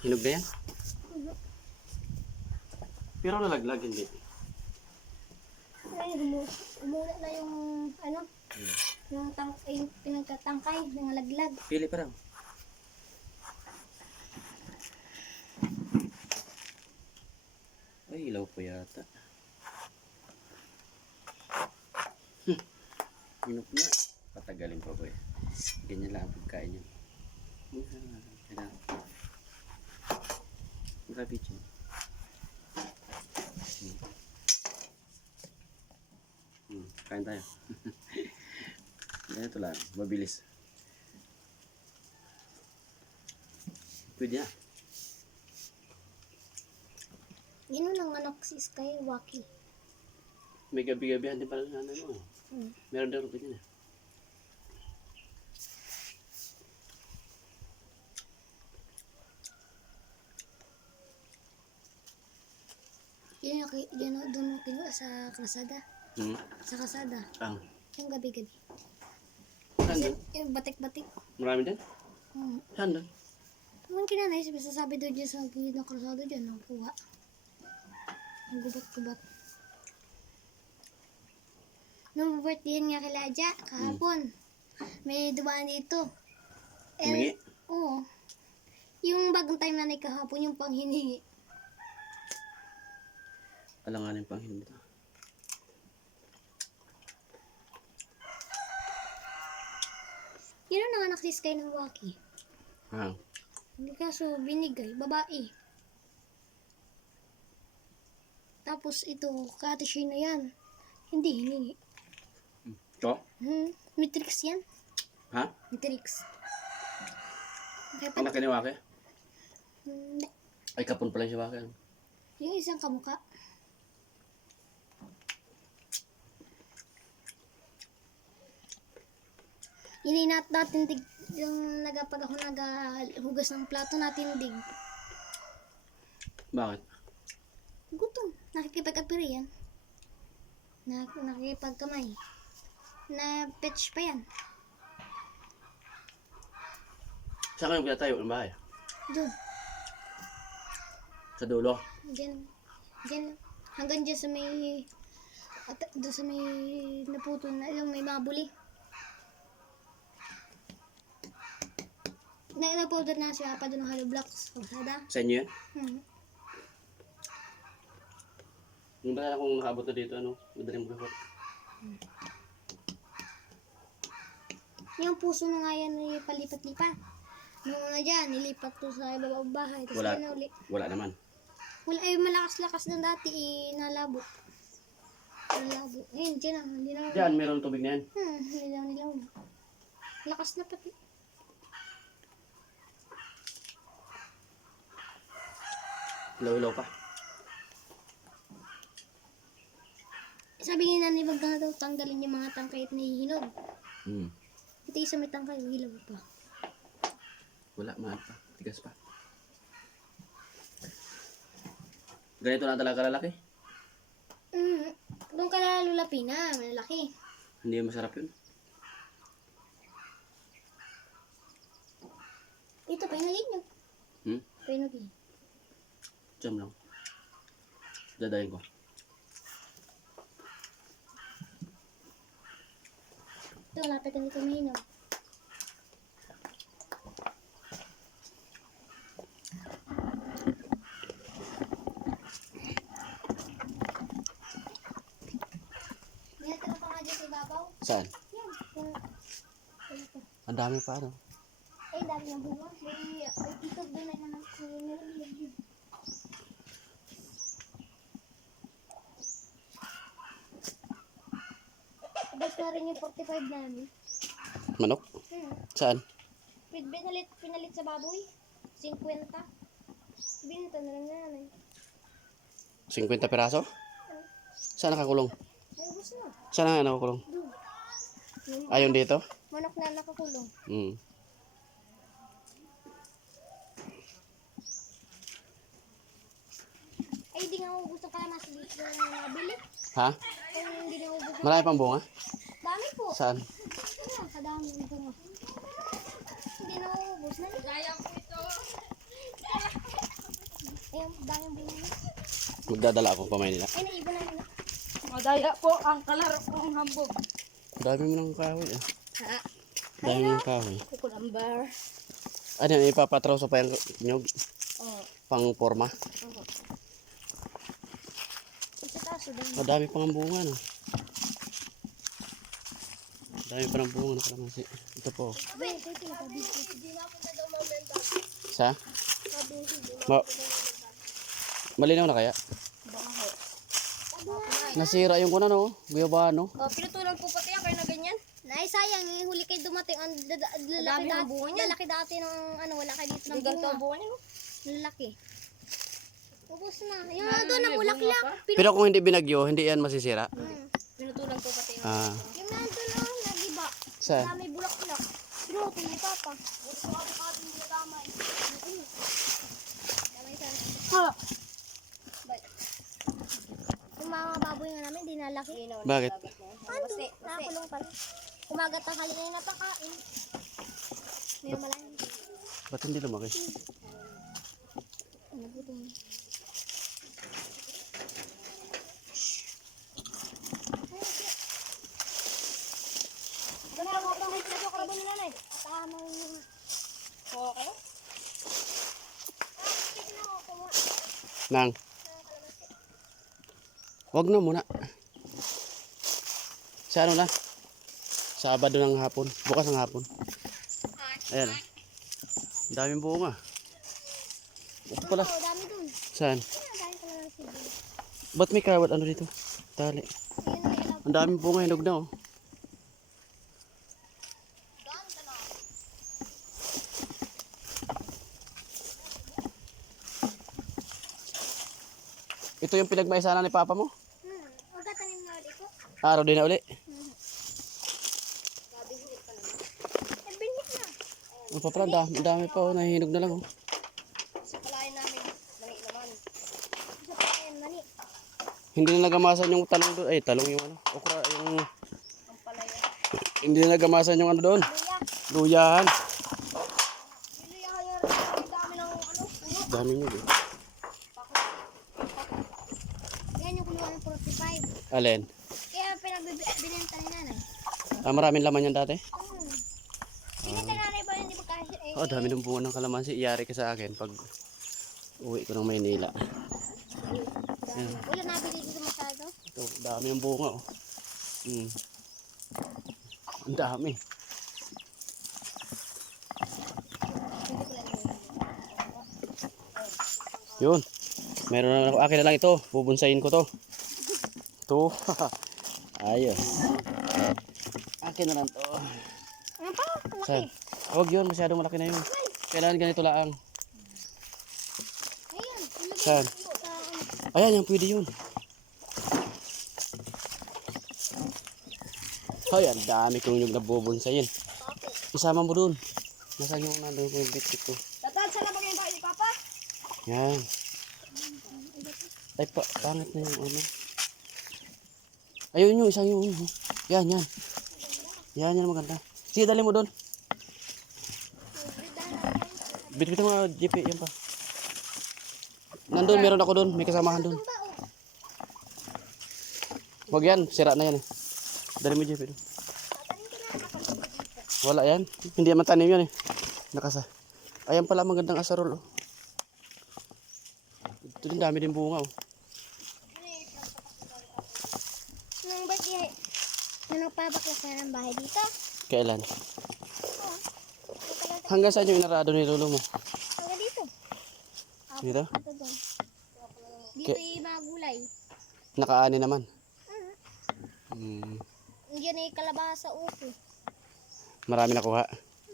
Hinog na yan? Pero nalaglag, hindi. Ay, umula na yung, ano, yung pinagkatangkay, yung laglag. Pili pa lang. Ay, ilaw po yata. Hinog na. Patagalin pa po eh. Ganyan lang ang pagkain yun. Kailangan. Makabit yun. Kain tayo. Ganito lang. Mabilis. Pwede na. Gano'n ang anak si Skywalkie. May gabi-gabihan din pala na ano. Meron daw ganyan eh. Yan doon kinuha sa kalsada. Sa kalsada. Yung gabi-gabi. Saan doon? Yung batik-batik. Marami din? Saan doon? Naman kinanay, sabi doon dyan sa gilid ng kalsada dyan, ang kuha. Ang gubat-gubat. Nung birthday nga kay Ladja, kahapon, may dumaan dito. Humingi? Oo. Yung bagong time nanay kahapon, yung panghiningi. Alanganin pang hindi. Yun ang anak si Skywalkie. Hindi kaso binigay, babae. Tapos ito, kati siya na yan. Hindi hiningi. Ito? Matrix yan. Ha? Matrix. Anak ka ni Waki? Hindi. Ay, kapon pala si Waki. Yung isang kamukha. Ininat natin yung pag ako naghugas ng plato natin dig. Bakit? Gutom. Nakikipag-apiri yan. Nakikipagkamay. Na petch pa yan. Saan kayo tayo ng bahay? Doon. Sa dulo? Diyan. Diyan. Hanggang dyan sa may... doon sa may naputol na yung may mga buli. Nag-powder na siya pa doon ng hollow blocks. Kalsada. Sa inyo yan? Yung ba kung nakaabot na dito, ano? Madaling buhok. Yung puso na nga yan, palipat-lipat. Nung una dyan, nilipat to sa ibabang bahay. Tapos Wala, yan ulit. wala naman. Wala, ay malakas-lakas na dati, nalabo. Nalabo. Ayun, dyan na. Hindi na. Diyan, meron tubig na yan. Nilaw. Lakas na pati. Ilaw-ilaw pa. Sabi nga nanay, wag na daw tanggalin yung mga tangkay at nahihinog. Ito yung sa may tangkay, hilaw pa. Wala, mahal pa. Tigas pa. Ganito na talaga lalaki? Doon ka na lulapi na, malaki. Hindi masarap yun. Ito, painagin nyo. Painagin. Diyan lang. Dadayin ko. Ito, lapit na dito mahinog. Nilata pa nga dyan sa ibabaw. Saan? Yan. Ang dami pa, ano? Ay, dami ng bunga. Ito, doon na naman si Meron. Tapos na rin yung 45 namin. Manok? Saan? Pinalit sa baboy. 50. Binita na lang namin. 50 piraso? Saan nakakulong? Ay, ubos na. Saan nga nakakulong? Doon. Ayon dito? Manok na nakakulong. Ay, di nga ubos ng kalamas dito na nabili. Ha? Ay, hindi na ubos. Marami pang bunga? Dami po. Saan? Ano, kadami ng bunga. Hindi na ubos na. Kaya ko ito. yung daming bunga. Magdadala ako pa Maynila. Ay, naiba na nila. Madaya po ang kalaro kong hambog. Dami mo ng kahoy ah. Ha? Dami mo ng kahoy. Kukulambar. Ano yan, ipapatraw sa payang nyog? Oo. Pang forma? Oo. Sa taas, o dami. Madami pang ang bunga no. Dami pa ng bunga na kalamansi. Ito po. Wait, tabi. Hindi na punta daw mamenta. Sa? Sabi hindi Ma Malinaw na kaya? baka. Nasira yung kuna no? Guyabano. Oh, pinutulan po pati yan kayo na ganyan. Nay, sayang, huli kayo dumating. Ang lalaki Dami ng dati. bunga niyan. Lalaki dati ng ano, wala kayo dito ng Ang ganito bunga. ang bunga niya, no? Lalaki. Ubus na. Yung mga doon, ang ulak-lak. Pero kung hindi binagyo, hindi yan masisira. Pinutulan po pati yan. Ah. Yung nandun na, nagiba. Saan? Dami bulak-bulak. Pinuto ni Papa. Gusto ko ako kating damay. Damay sana. Ha! Yung mga baboy nga namin, di nalaki. Bakit? Ando, nakakulong pala. Kumagat ang hali na yung napakain. May malalim. Ba't hindi lumaki? Nagutom. Ganun lang ako may pinagawa karabon nila na eh. Tama yung... Oo kayo? Nang. Wag na muna. Sa ano na? Sabado ng hapon. Bukas ng hapon. Ayan. Ang daming bunga. Ito pala. Oo, dami dun. Saan? Ang dami pala ng sibol. Ba't may kawat ano dito? Tali. Ayun na ilaw. Ang daming bunga. Hinog na oh. Ito yung pinagmaisana ni Papa mo? Huwag ka tanim na ulit ko. Araw din na uli. Eh, binik na. Ang papala, ang dami pa oh. Nahihinog na lang oh. Sa palayan namin, mali naman. Isa pa yan, mani. Hindi na nagamasan yung talong doon. Ay, talong yung ano. Okra, yung... Ang palaya. Hindi na nagamasan yung ano doon. Luya. Luyahan. Liliyahan niya rin. Ang dami ng ano, puno. Dami nyo eh. Yan yung kuluan ng 45. Alin? Kaya pinagbibinenta ni nanay. Ah, maraming laman yan dati. Binenta nanay ba hindi magkasya eh. Oh, dami ng bunga ng kalamansi. Iyari ka sa akin pag uwi ko ng Maynila. Ayan. Wala nabili dito masyado. Ito, dami ng bunga oh. Ang dami. Yun. Meron na ako. Akin na lang ito. Bubunsayin ko to. Ito. Ayos. Akin na lang to. Ano pa? Malaki. Saan? Huwag yun. Masyadong malaki na yun. Kailangan ganito lang. Ayan. Ilagay Saan? mo sa ano. Ayan, yan pwede yun. Hoy, ang dami kong yung nabubunsayin. Isama mo dun. Nasaan yung nandun yung bit-bit ko? Tatan, saan na ba yung bahay ni Papa? Yan. Ay, pangit na yung ano. Ayun yung isang yung. Yan, yan. Yan, yan maganda. Sige, dali mo doon. Bit-bit mo, JP, yan pa. Nandun, meron ako doon. May kasamahan doon. Huwag yan, sira na yan eh. Dali mo, JP. Doon. Wala yan. Hindi naman tanim yan eh. Nakasa. Ayan pala, magandang asarol oh. Ito din, dami din bunga oh. Nung birthday, nung nagpabaklas na ng bahay dito. Kailan? Hanggang saan yung inarado ni lolo mo? Hanggang dito. Dito? Ito doon. Dito yung mga gulay. Nakaani naman. Hmm. Yan ay kalabasa upo. Marami nakuha.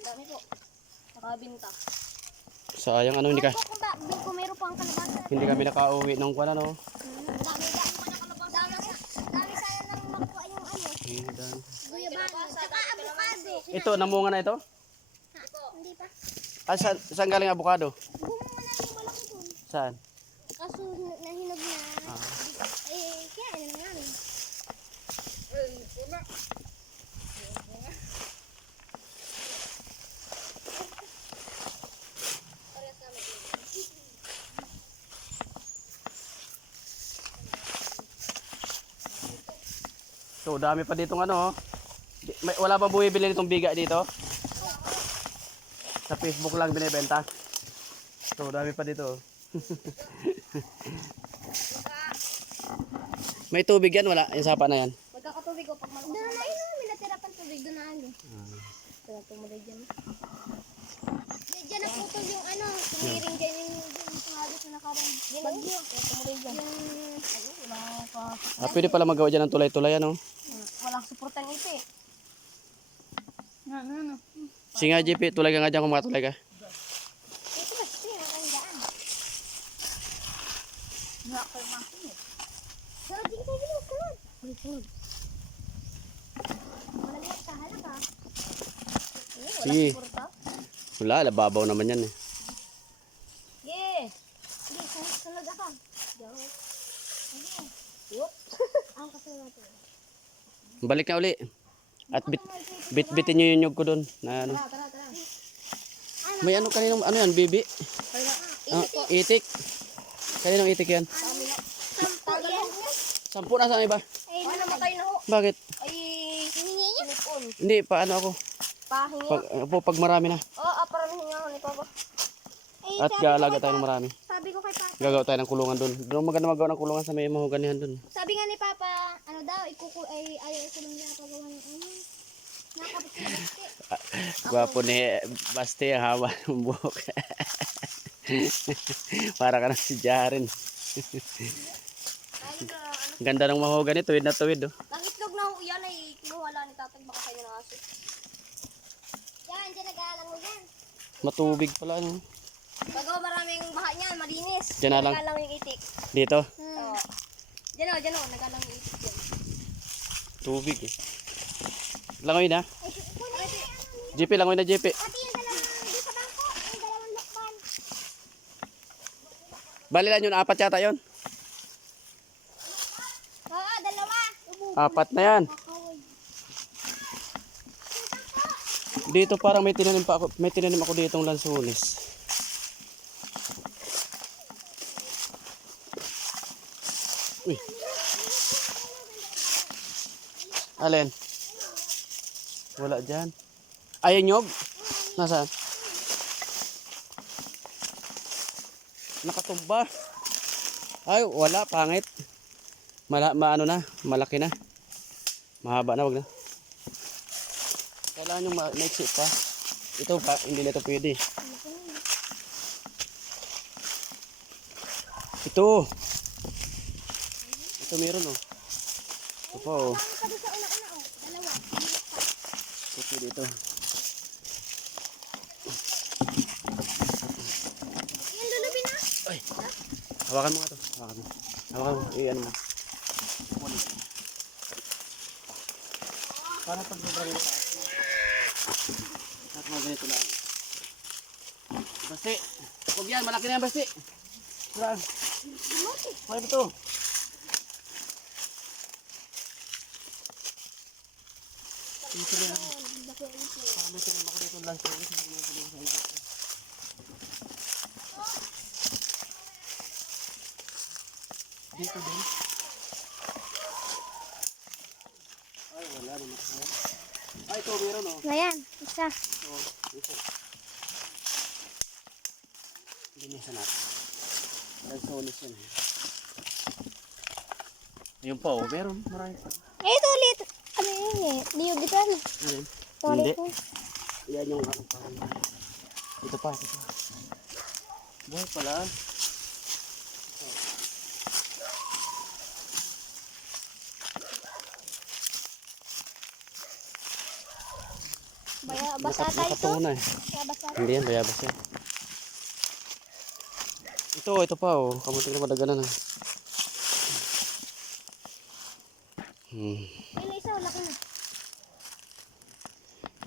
Dami po. Nakabinta. Sayang ano, hindi ka. Kung meron pa ang kalabasa. Hindi kami nakauwi ng kwan ano. Dami sana nang makuha yung ano. Guyabano. Saka avocado. Ito, namunga na ito? Ha? Hindi pa. Ah, saan galing avocado? Bumunga na yung malaki doon. Saan? Kaso nahinog na. Kaya ano na namin. Ito, dami pa ditong ano, oh. Wala bang bumibili nitong biga dito? Sa Facebook lang binibenta. Ito, dami pa dito. May tubig yan, wala? Yung sapa na yan. Magkakatubig ko pag malakas. Doon na yun, may natira pang tubig doon na ano. Kaya tumuloy dyan. Diyan naputol yung ano, tumiring dyan yung sumali sa nakarang bagyo. Kaya tumuloy dyan. Pwede pala magawa dyan ng tulay-tulay, ano? Walang suportan ito eh. Ano. Sige nga, JP, tulay ka nga dyan kung makatulay ka. Ito ba siya, ang daan. Pero di ka gano'n, sunod. Sunod. Malagyan ka, halaka. Sige. Wala, lababaw naman yan eh. Yeah. Hindi, sunod ako. Sige. Whoop. Ang kasunod natin. Balik na uli. At bit-bitin nyo yung nyug ko doon. Na ano. Tara. May ano kaninong, ano yan, bibi? Itik. Kaninong itik yan? Tagal yan. 10 na sa iba. Ay, Ay, namatay na ho. Bakit? Ay, hiningi niya. sinipon. Hindi, paano ako? Pahinga. Pag marami na. Oo, parang hinga ho ni Papa. Ay, At gaalaga tayo ng marami. sabi ko kay Papa. Gagawa tayo ng kulungan doon. Doon maganda magawa ng kulungan sa may mahuganihan doon. Sabi nga ni Papa, ano daw, ayaw ikulong niya pagawa ng ano. Nakakapit sa baste. Gwapo ni Baste ang haba ng buhok. Para ka na si Jaren. Ay, ano. Ganda ng mahogani, tuwid na tuwid. Oh. Nangitlog na ho yan ay kinuha lang ni tatay baka kayo ng aso. Dyan nag-aalang mo yan. Matubig pala. No? Pagawa maraming baha niyan, malinis. Diyan na lang. Nagalang yung itik. Dito, Oo. Diyan o, nagalang yung itik dyan. tubig eh. Langoy na. Ay, kunin niya yung ano. JP, langoy na JP. Pati yung dalawang, doon sa bangko, yung dalawang lakban. Bali lang yun, 4 yata yun. Oo, dalawa. 4 na yan. Dito parang may tinanim ako ditong lansunis. Uy. Alin? Wala dyan. Ay, nyog? Nasaan? Nakatumba. Ay, wala. Pangit. Ano na. Malaki na. Mahaba na. Wag na. Kailangan yung maiksi pa. Ito pa. Hindi na ito pwede. Ito. Ito meron oh. Ito pa oh. Ano pa doon sa una-una, oh. Dalawa. Ito dito. Yan, lulubi na. Ay. Hawakan mo nga to. Hawakan mo. Hawakan mo. Ano mo. Para pag sobrang taas mo. At mga ganito lang. Basti. Huwag yan. Malaki na yan basti. Saan? Ano ito? Dito na yan. Para may tinam ako dito lang. Dito din. Ay, wala naman. Ay, ito meron oh. Ayan, isa. Oh, ito. Linisan natin. Lansones yan eh. Ayun pa oh, meron. Marami pa. Ito ulit. Ano yun eh? Niyog ito ano? Ayun. Sorry Hindi. po. Yan yung ano parang. Ito pa, ito pa. Buhay pala. Basa tayo ito. Nakatungo na eh. Basa. Hindi yan, bayabas yan. Ito pa oh. Kamuntik na madaganan ah. Ayun, isa, laki na.